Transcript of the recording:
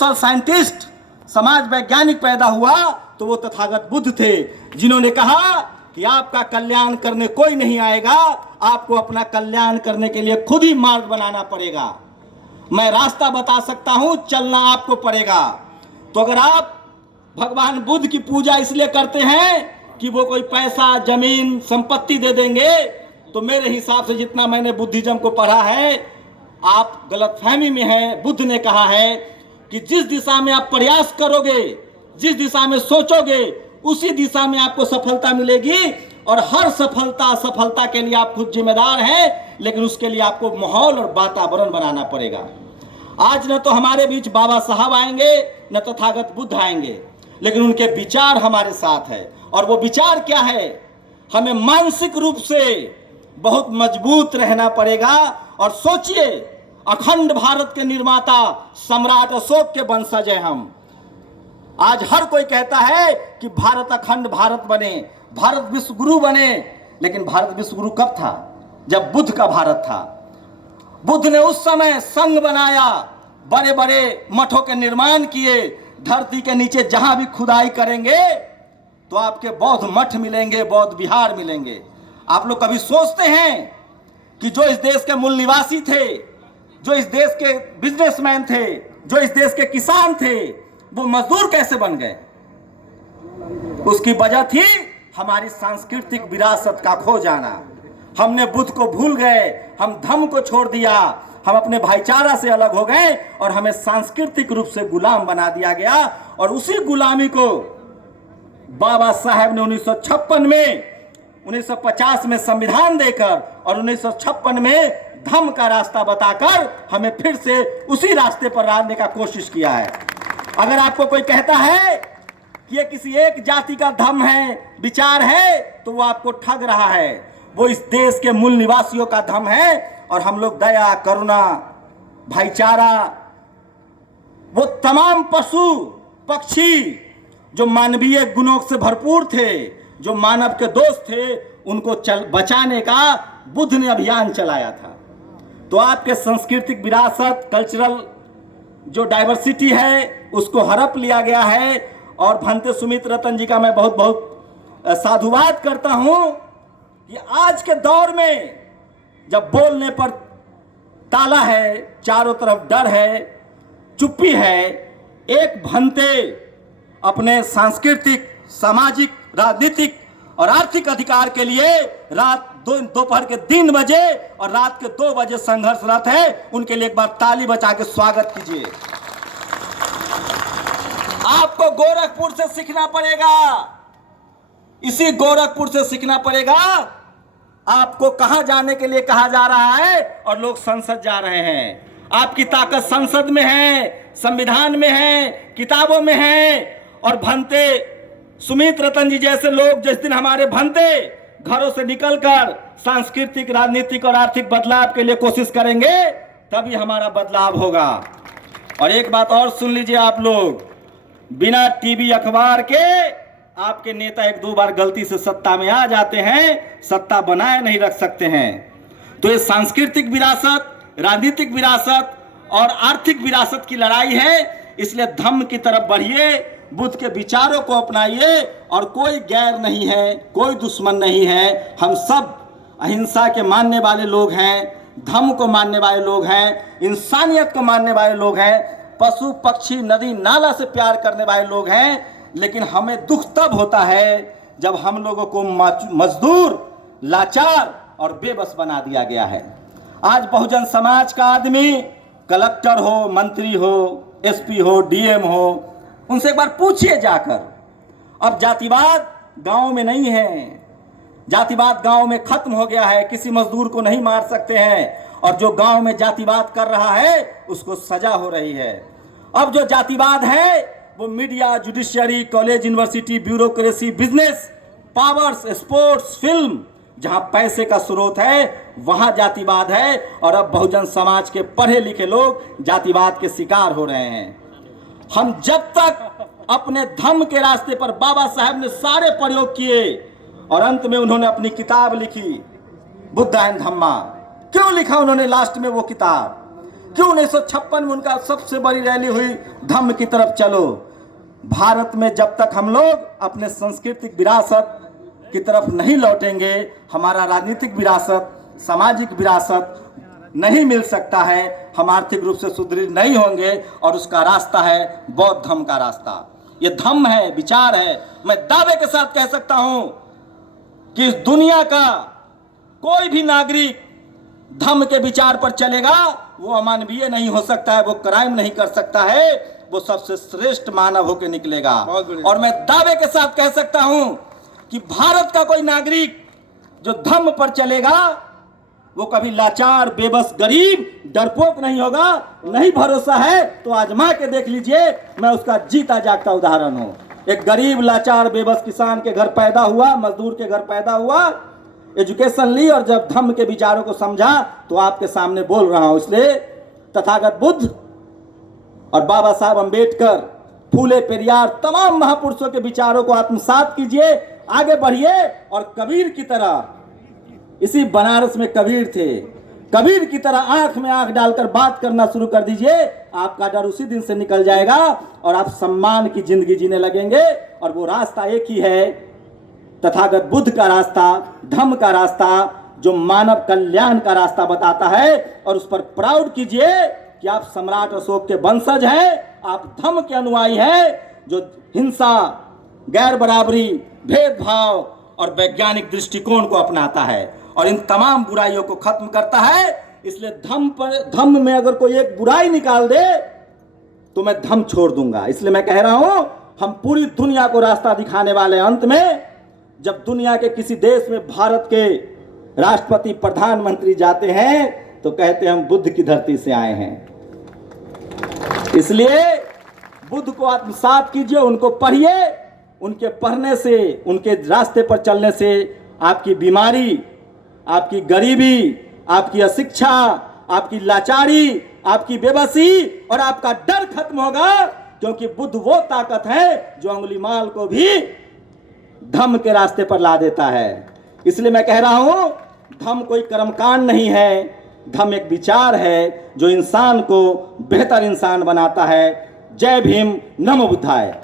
Social scientist, समाज वैज्ञानिक पैदा हुआ तो वो तथागत बुद्ध थे, जिन्होंने कहा कि आपका कल्याण करने कोई नहीं आएगा, आपको अपना कल्याण करने के लिए खुद ही मार्ग बनाना पड़ेगा। मैं रास्ता बता सकता हूं, चलना आपको पड़ेगा। तो अगर आप भगवान बुद्ध की पूजा इसलिए करते हैं कि वो कोई पैसा, जमीन, संपत्ति दे देंगे, तो मेरे हिसाब से जितना मैंने बुद्धिज्म को पढ़ा है, आप गलतफहमी में हैं। बुद्ध ने कहा है कि जिस दिशा में आप प्रयास करोगे, जिस दिशा में सोचोगे, उसी दिशा में आपको सफलता मिलेगी। और हर सफलता के लिए आप खुद जिम्मेदार हैं, लेकिन उसके लिए आपको माहौल और वातावरण बनाना पड़ेगा। आज न तो हमारे बीच बाबा साहब आएंगे, न तथागत बुद्ध आएंगे, लेकिन उनके विचार हमारे साथ है। और वो विचार क्या है? हमें मानसिक रूप से बहुत मजबूत रहना पड़ेगा। और सोचिए, अखंड भारत के निर्माता सम्राट अशोक के वंशज हैं हम। आज हर कोई कहता है कि भारत अखंड भारत बने, भारत विश्व गुरु बने, लेकिन भारत विश्व गुरु कब था? जब बुद्ध का भारत था। बुद्ध ने उस समय संघ बनाया, बड़े बड़े मठों के निर्माण किए। धरती के नीचे जहां भी खुदाई करेंगे तो आपके बौद्ध मठ मिलेंगे, बौद्ध विहार मिलेंगे। आप लोग कभी सोचते हैं कि जो इस देश के मूल निवासी थे, जो इस देश के बिजनेसमैन थे, जो इस देश के किसान थे, वो मजदूर कैसे बन गए? उसकी वजह थी हमारी सांस्कृतिक विरासत का खो जाना। हमने बुद्ध को भूल गए, हम धर्म को छोड़ दिया, हम अपने भाईचारा से अलग हो गए और हमें सांस्कृतिक रूप से गुलाम बना दिया गया। और उसी गुलामी को बाबा साहेब ने 1956 में, 1950 में संविधान देकर और 1956 में धर्म का रास्ता बताकर हमें फिर से उसी रास्ते पर लाने का कोशिश किया है। अगर आपको कोई कहता है कि ये किसी एक जाति का धर्म है, विचार है, तो वो आपको ठग रहा है। वो इस देश के मूल निवासियों का धर्म है। और हम लोग दया, करुणा, भाईचारा, वो तमाम पशु पक्षी जो मानवीय गुणों से भरपूर थे, जो मानव के दोस्त थे, उनको बचाने का बुद्ध ने अभियान चलाया था। तो आपके सांस्कृतिक विरासत, कल्चरल जो डाइवर्सिटी है, उसको हड़प लिया गया है। और भंते सुमित रतन जी का मैं बहुत बहुत साधुवाद करता हूं कि आज के दौर में जब बोलने पर ताला है, चारों तरफ डर है, चुप्पी है, एक भंते अपने सांस्कृतिक, सामाजिक, राजनीतिक और आर्थिक अधिकार के लिए रात दोपहर के 3 बजे और रात के 2 बजे संघर्षरत है। उनके लिए एक बार ताली बजा के स्वागत कीजिए। आपको गोरखपुर से सीखना पड़ेगा, इसी गोरखपुर से सीखना पड़ेगा। आपको कहां जाने के लिए कहा जा रहा है और लोग संसद जा रहे हैं। आपकी ताकत संसद में है, संविधान में है, किताबों में है। और भंते सुमित रतन जी जैसे लोग जिस दिन हमारे भंते घरों से निकलकर सांस्कृतिक, राजनीतिक और आर्थिक बदलाव के लिए कोशिश करेंगे, तभी हमारा बदलाव होगा। और एक बात और सुन लीजिए आप लोग, बिना टीवी अखबार के आपके नेता 1-2 बार गलती से सत्ता में आ जाते हैं, सत्ता बनाए नहीं रख सकते हैं। तो ये सांस्कृतिक विरासत, राजनीतिक विरासत और आर्थिक विरासत की लड़ाई है। इसलिए धम्म की तरफ बढ़िए, बुद्ध के विचारों को अपनाइए। और कोई गैर नहीं है, कोई दुश्मन नहीं है। हम सब अहिंसा के मानने वाले लोग हैं, धम्म को मानने वाले लोग हैं, इंसानियत को मानने वाले लोग हैं, पशु पक्षी, नदी नाला से प्यार करने वाले लोग हैं। लेकिन हमें दुख तब होता है जब हम लोगों को मजदूर, लाचार और बेबस बना दिया गया है। आज बहुजन समाज का आदमी, कलेक्टर हो, मंत्री हो, एसपी हो, डीएम हो, उनसे एक बार पूछिए जाकर। अब जातिवाद गांव में नहीं है, जातिवाद गांव में खत्म हो गया है। किसी मजदूर को नहीं मार सकते हैं। और जो गांव में जातिवाद कर रहा है उसको सजा हो रही है। अब जो जातिवाद है वो media, judiciary, college, university, bureaucracy, business, powers, sports, film, जहां पैसे का स्रोत है वहां जातिवाद है। और अब बहुजन समाज के पढ़े लिखे लोग जातिवाद के शिकार हो रहे हैं। हम जब तक अपने धर्म के रास्ते पर, बाबा साहब ने सारे प्रयोग किए और अंत में उन्होंने अपनी किताब लिखी, बुद्ध एंड धम्मा। क्यों लिखा उन्होंने लास्ट में वो किताब? क्यों 1956 में उनका सबसे बड़ी रैली हुई, धम्म की तरफ चलो। भारत में जब तक हम लोग अपने सांस्कृतिक विरासत की तरफ नहीं लौटेंगे, हमारा राजनीतिक विरासत, सामाजिक विरासत नहीं मिल सकता है, हम आर्थिक रूप से सुदृढ़ नहीं होंगे। और उसका रास्ता है बौद्ध धम्म का रास्ता। ये धम्म है, विचार है। मैं दावे के साथ कह सकता हूं कि इस दुनिया का कोई भी नागरिक धम्म के विचार पर चलेगा, वो अमानवीय नहीं हो सकता है, वो क्राइम नहीं कर सकता है, वो सबसे श्रेष्ठ मानव होकर निकलेगा। और मैं दावे के साथ कह सकता हूं कि भारत का कोई नागरिक जो धम्म पर चलेगा, वो कभी लाचार, बेबस, गरीब, डरपोक नहीं होगा। नहीं भरोसा है तो आजमा के देख लीजिए, मैं उसका जीता जागता उदाहरण हूं। एक गरीब, लाचार, बेबस किसान के घर पैदा हुआ, मजदूर के घर पैदा हुआ, एजुकेशन ली, और जब धम्म के विचारों को समझा तो आपके सामने बोल रहा हूं। इसलिए तथागत बुद्ध और बाबा साहब अंबेडकर, फूले पेरियार, तमाम महापुरुषों के विचारों को आत्मसात कीजिए, आगे बढ़िए। और कबीर की तरह, इसी बनारस में कबीर थे, कबीर की तरह आंख में आंख डालकर बात करना शुरू कर दीजिए। आपका डर उसी दिन से निकल जाएगा और आप सम्मान की जिंदगी जीने लगेंगे। और वो रास्ता एक ही है, तथागत बुद्ध का रास्ता, धम्म का रास्ता, जो मानव कल्याण का रास्ता बताता है। और उस पर प्राउड कीजिए कि आप सम्राट अशोक के वंशज हैं, आप धम्म के अनुयायी हैं, जो हिंसा, गैर बराबरी, भेदभाव और वैज्ञानिक दृष्टिकोण को अपनाता है और इन तमाम बुराइयों को खत्म करता है। इसलिए धम्म में अगर कोई एक बुराई निकाल दे तो मैं धम्म छोड़ दूंगा। इसलिए मैं कह रहा हूं, हम पूरी दुनिया को रास्ता दिखाने वाले। अंत में जब दुनिया के किसी देश में भारत के राष्ट्रपति, प्रधानमंत्री जाते हैं तो कहते हैं हम बुद्ध की धरती से आए हैं। इसलिए बुद्ध को आत्मसात कीजिए, उनको पढ़िए। उनके पढ़ने से, उनके रास्ते पर चलने से आपकी बीमारी, आपकी गरीबी, आपकी अशिक्षा, आपकी लाचारी, आपकी बेबसी और आपका डर खत्म होगा। क्योंकि बुद्ध वो ताकत है जो अंगुलीमाल को भी धम्म के रास्ते पर ला देता है। इसलिए मैं कह रहा हूं, धम्म कोई कर्मकांड नहीं है, धम्म एक विचार है जो इंसान को बेहतर इंसान बनाता है। जय भीम, नमो बुद्धाय।